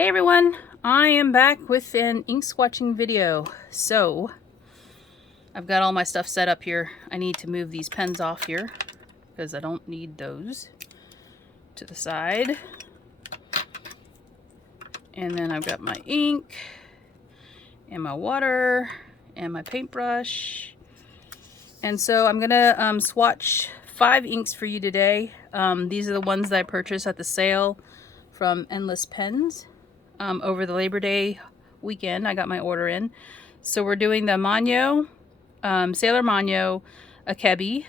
Hey everyone, I am back with an ink swatching video. So, I've got all my stuff set up here. I need to move these pens off here because I don't need those to the side. And then I've got my ink and my water and my paintbrush. And so I'm gonna swatch 5 inks for you today. These are the ones that I purchased at the sale from Endless Pens. Over the Labor Day weekend, I got my order in. So we're doing the Manyo, Sailor Manyo, Akebi.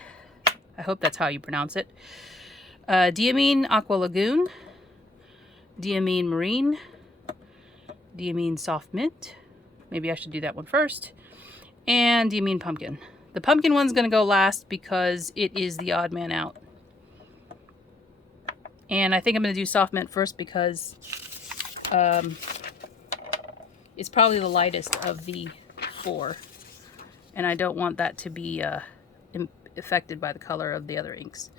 I hope that's how you pronounce it. Diamine Aqua Lagoon, Diamine Marine, Diamine Soft Mint. Maybe I should do that one first. And Diamine Pumpkin. The pumpkin one's going to go last because it is the odd man out. And I think I'm going to do soft mint first because it's probably the lightest of the 4. And I don't want that to be affected by the color of the other inks.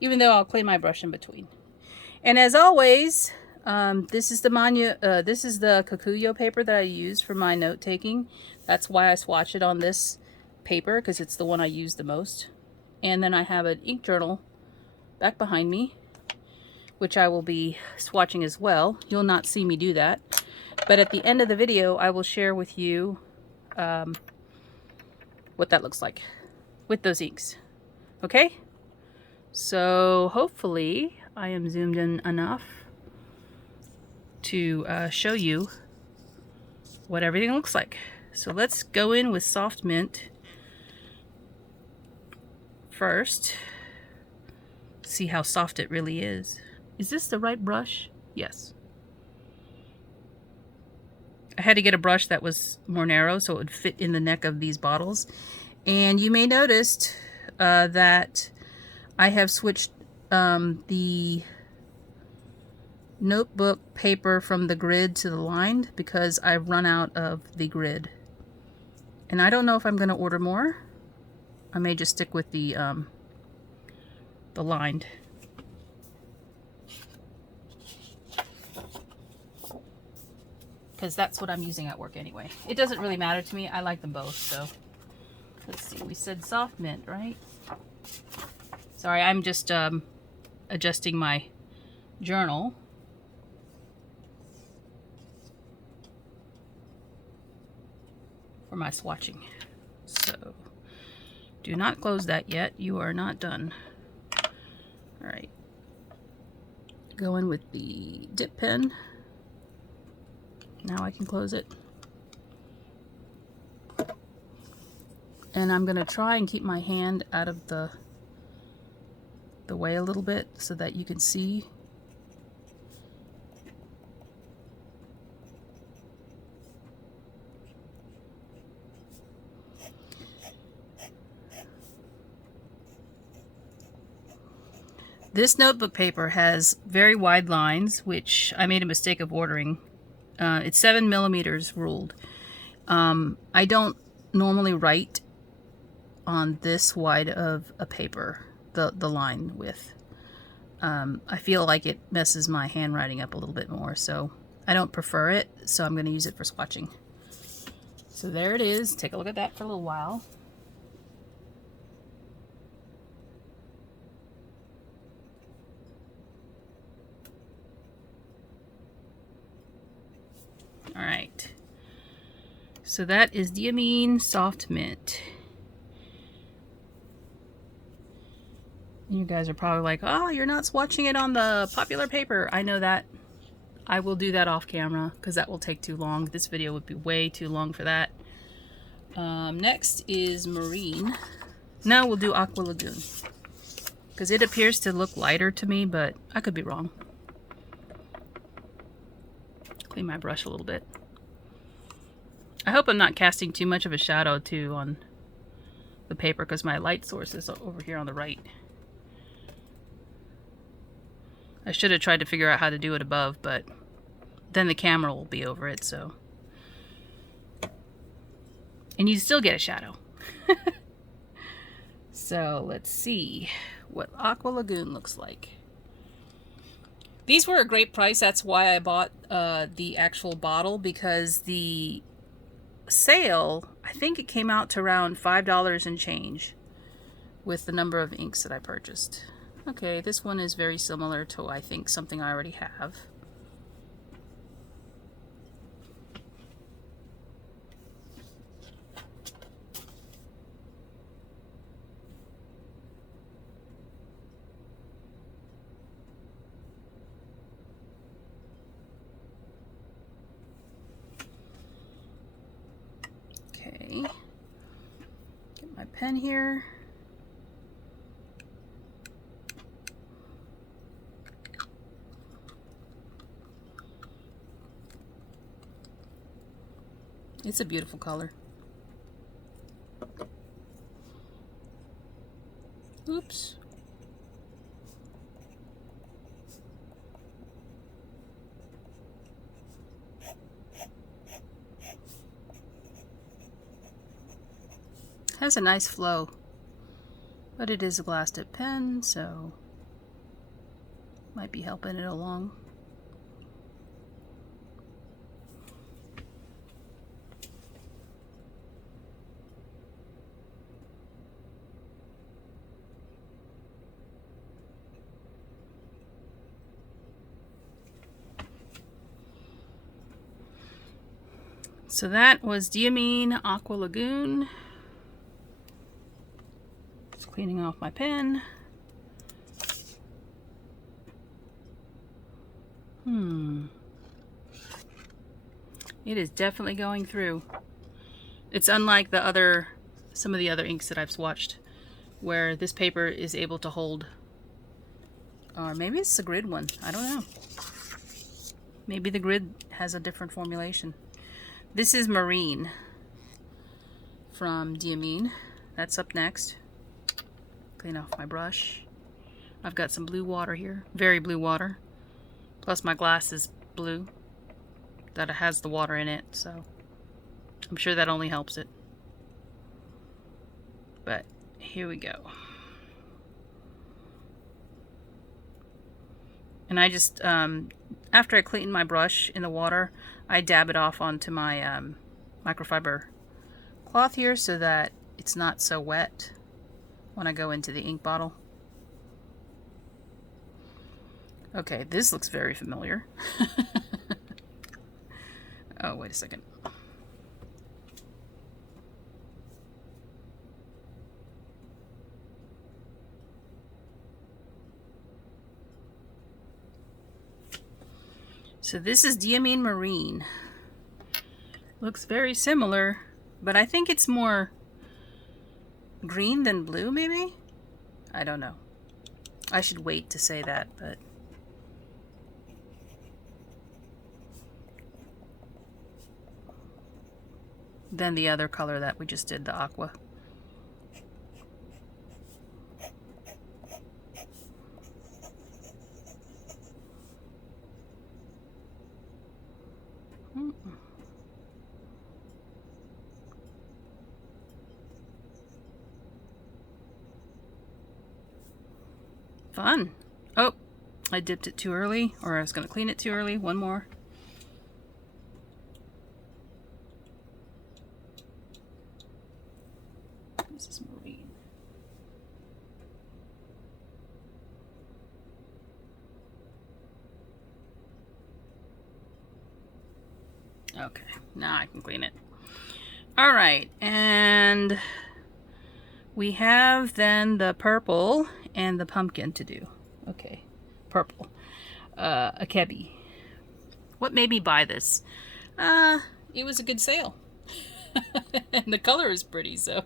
Even though I'll clean my brush in between. And as always, this is the Manyo, this is the Kikuyo paper that I use for my note taking. That's why I swatch it on this paper, because it's the one I use the most. And then I have an ink journal back behind me, which I will be swatching as well. You'll not see me do that. But at the end of the video, I will share with you what that looks like with those inks. Okay? So hopefully I am zoomed in enough to show you what everything looks like. So let's go in with soft mint first. See how soft it really is. Is this the right brush? Yes. I had to get a brush that was more narrow so it would fit in the neck of these bottles. And you may notice that I have switched the notebook paper from the grid to the lined because I've run out of the grid. And I don't know if I'm going to order more. I may just stick with the lined. Because that's what I'm using at work anyway. It doesn't really matter to me. I like them both, so. Let's see, we said soft mint, right? Sorry, I'm just adjusting my journal. For my swatching. So, do not close that yet. You are not done. Alright. Go in with the dip pen. Now I can close it. And I'm going to try and keep my hand out of the way a little bit so that you can see. This notebook paper has very wide lines, which I made a mistake of ordering. It's 7 millimeters ruled. I don't normally write on this wide of a paper, the line width. I feel like it messes my handwriting up a little bit more, so I don't prefer it, so I'm going to use it for swatching. So there it is. Take a look at that for a little while. Alright, so that is Diamine Soft Mint. You guys are probably like, oh, you're not swatching it on the popular paper. I know that. I will do that off camera because that will take too long. This video would be way too long for that. Next is Marine. Now we'll do Aqua Lagoon because it appears to look lighter to me, but I could be wrong. Clean my brush a little bit. I hope I'm not casting too much of a shadow too on the paper because my light source is over here on the right. I should have tried to figure out how to do it above, but then the camera will be over it, so. And you still get a shadow. So let's see what Aqua Lagoon looks like. These were a great price. That's why I bought the actual bottle, because the sale, I think it came out to around $5 and change with the number of inks that I purchased. Okay, this one is very similar to, I think, something I already have. Okay, get my pen here. It's a beautiful color. Oops. Has a nice flow, but it is a glass tip pen, so might be helping it along. So that was Diamine Aqua Lagoon. Just cleaning off my pen. It is definitely going through. It's unlike some of the other inks that I've swatched, where this paper is able to hold, or maybe it's the grid one, I don't know. Maybe the grid has a different formulation. This is Marine from Diamine. That's up next. Clean off my brush. I've got some blue water here, very blue water. Plus my glass is blue, that it has the water in it, so I'm sure that only helps it. But here we go. And I just, after I clean my brush in the water, I dab it off onto my microfiber cloth here so that it's not so wet when I go into the ink bottle. Okay, this looks very familiar. Oh, wait a second. So this is Diamine Marine. Looks very similar, but I think it's more green than blue, maybe? I don't know. I should wait to say that, but... Then the other color that we just did, the aqua. Fun. Oh, I dipped it too early, or I was going to clean it too early. One more. This is Marine. Okay, now I can clean it. All right, and we have then the purple and the pumpkin to do. Okay, purple. Akebi. What made me buy this? It was a good sale. And the color is pretty, so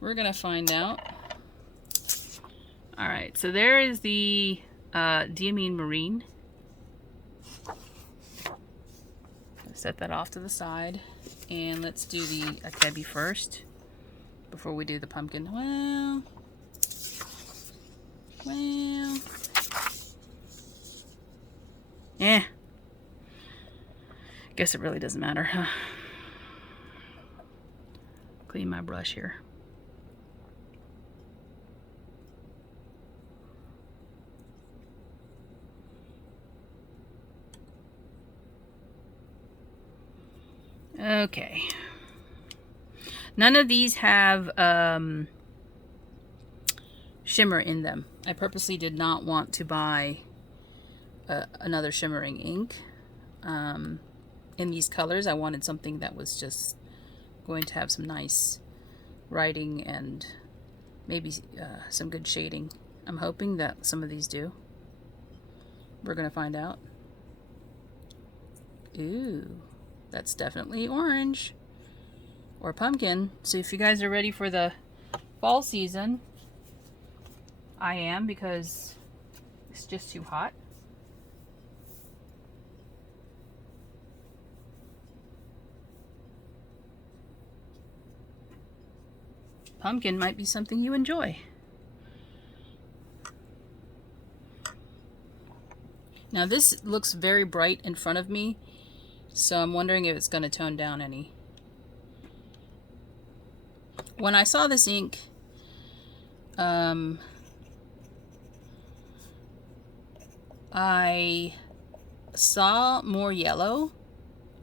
we're gonna find out. All right, so there is the Diamine Marine. Set that off to the side, and let's do the Akebi first before we do the pumpkin. Well, guess it really doesn't matter, huh? Clean my brush here. Okay. None of these have shimmer in them. I purposely did not want to buy another shimmering ink in these colors. I wanted something that was just going to have some nice writing and maybe some good shading. I'm hoping that some of these do. We're going to find out. Ooh, that's definitely orange or pumpkin. So if you guys are ready for the fall season, I am, because it's just too hot. Pumpkin might be something you enjoy. Now this looks very bright in front of me, so I'm wondering if it's going to tone down any. When I saw this ink, I saw more yellow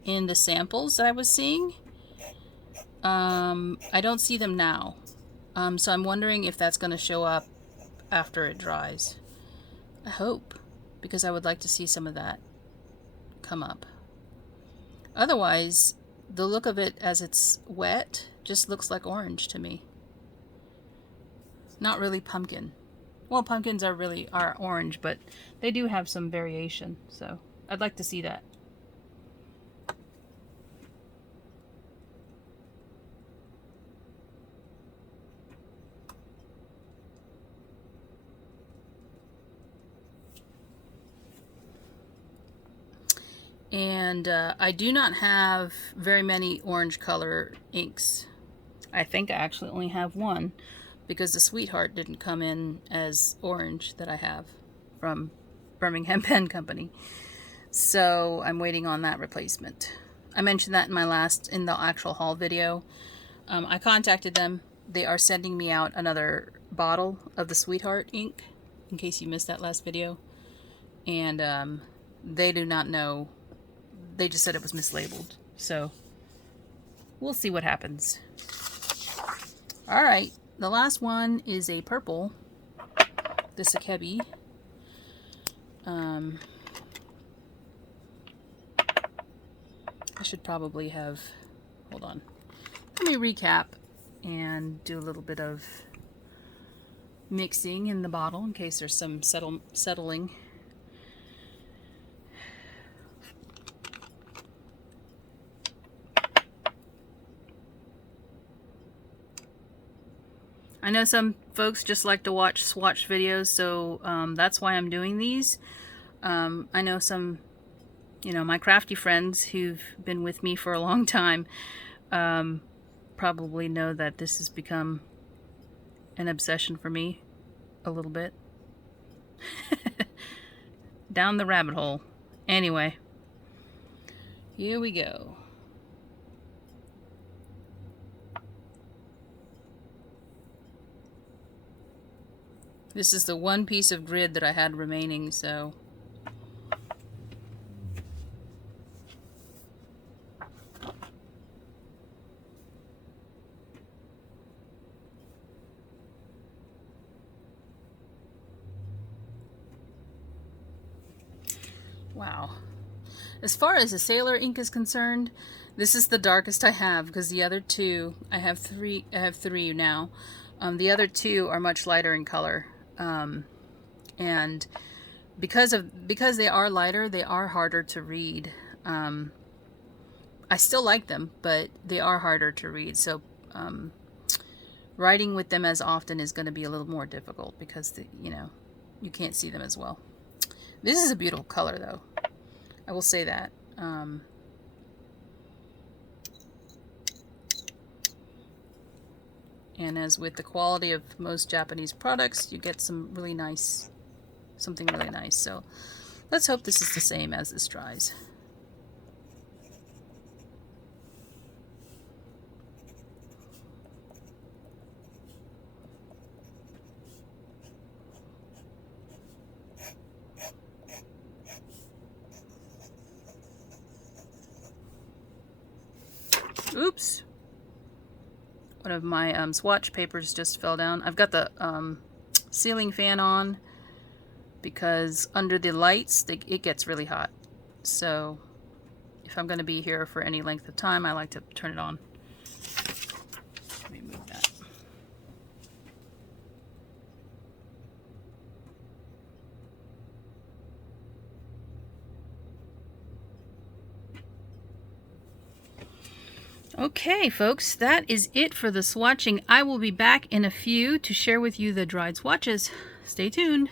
in the samples that I was seeing. I don't see them now. So I'm wondering if that's going to show up after it dries. I hope, because I would like to see some of that come up. Otherwise, the look of it as it's wet just looks like orange to me. Not really pumpkin. Well, pumpkins are orange, but they do have some variation, so I'd like to see that. And I do not have very many orange color inks. I think I actually only have one, because the Sweetheart didn't come in as orange that I have from Birmingham Pen Company. So I'm waiting on that replacement. I mentioned that in the actual haul video. I contacted them. They are sending me out another bottle of the Sweetheart ink, in case you missed that last video. And they do not know. They just said it was mislabeled. So we'll see what happens. All right. The last one is a purple. This Akebi. I should probably have... Hold on. Let me recap and do a little bit of mixing in the bottle in case there's some settling. I know some folks just like to watch swatch videos, so that's why I'm doing these. I know some, my crafty friends who've been with me for a long time probably know that this has become an obsession for me a little bit. Down the rabbit hole. Anyway, here we go. This is the one piece of grid that I had remaining, so... Wow. As far as the Sailor ink is concerned, this is the darkest I have, because the other two, I have three now. The other two are much lighter in color. And because they are lighter, they are harder to read. I still like them, but they are harder to read. So writing with them as often is going to be a little more difficult, because you can't see them as well. This is a beautiful color, though. I will say that. And as with the quality of most Japanese products, you get something really nice. So let's hope this is the same as this dries. Oops. One of my swatch papers just fell down. I've got the ceiling fan on because under the lights it gets really hot. So if I'm going to be here for any length of time, I like to turn it on. Let me move that. Okay, folks, that is it for the swatching. I will be back in a few to share with you the dried swatches. Stay tuned.